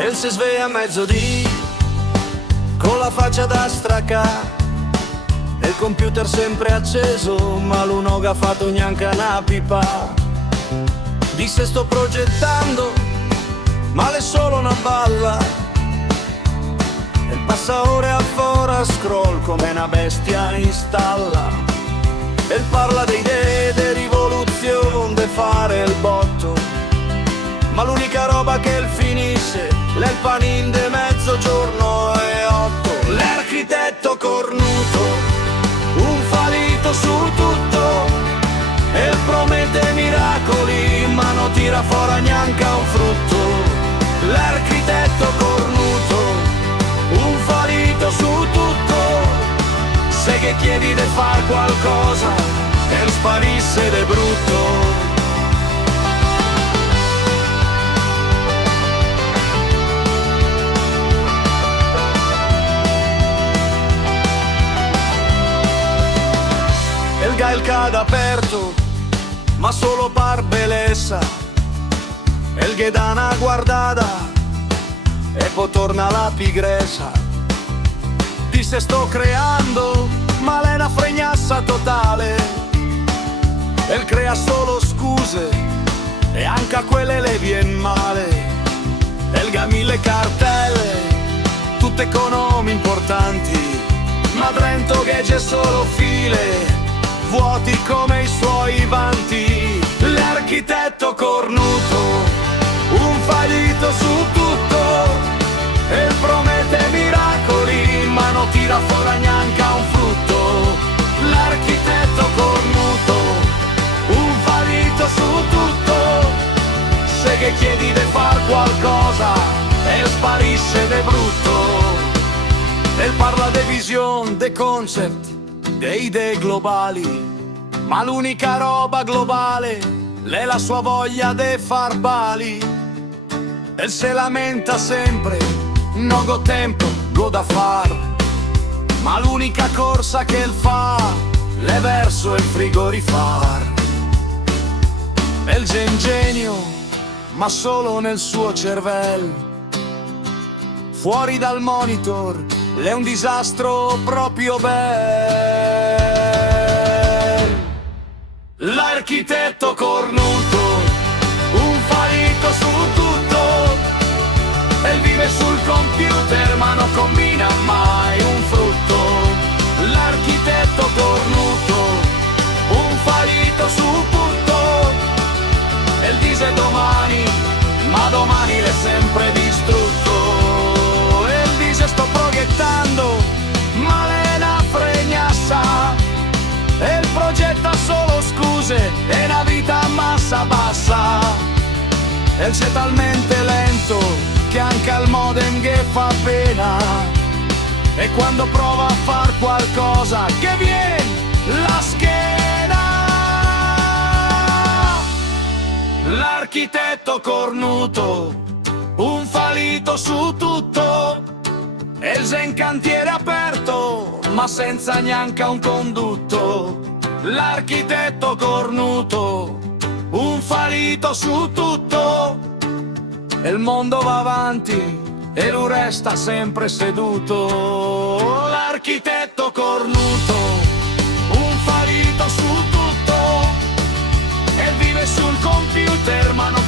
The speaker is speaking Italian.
e si sveglia a mezzodì con la faccia da stracà e il computer sempre acceso, ma l'uno ha fatto neanche una pipa. Disse sto progettando, ma è solo una balla, e passa ore a fora scroll come una bestia in stalla, e parla di idee, di rivoluzione, di fare il botto, ma l'unica roba che il finisce è il panin de mezzogiorno e 8. L'architetto cornuto, un fallito su tutto, e promette miracoli ma non tira fuori neanche un frutto. L'architetto cornuto, un fallito su tutto, se che chiedi di far qualcosa e sparisse de brutto. Il cad aperto, ma solo par bellezza, e il che dà una guardata e poi torna la pigressa. Disse sto creando, ma l'è una fregnassa totale, e il crea solo scuse e anche a quelle le vien male, e il ga mille cartelle, tutte con nomi importanti, ma Trento che c'è solo file vuoti come i suoi vanti. L'architetto cornuto, un fallito su tutto, e promette miracoli ma non tira fuori neanche un frutto. L'architetto cornuto, un fallito su tutto, se che chiedi di far qualcosa e sparisce de brutto. E parla de vision, de concept, de idee globali, ma l'unica roba globale è la sua voglia de far bali, e se lamenta sempre, non go tempo, go da far, ma l'unica corsa che il fa è verso il frigorifar. È il genio, ma solo nel suo cervello, fuori dal monitor è un disastro proprio bel. L'architetto cornuto, un fallito su tutto, e vive sul computer ma non combina mai un frutto. L'architetto cornuto, un fallito su tutto, e dice domani, ma domani l'è sempre distrutto. E dice sto proiettando, ma l'è una fregnassa, e il progetta solo scuse e una vita a massa bassa, e c'è talmente lento che anche al modem che fa pena, e quando prova a far qualcosa che viene la schiena. L'architetto cornuto, un fallito su tutto, e il cantiere aperto ma senza neanche un condutto. L'architetto cornuto, un fallito su tutto, e il mondo va avanti e lui resta sempre seduto. L'architetto cornuto, un fallito su tutto, e vive sul computer ma non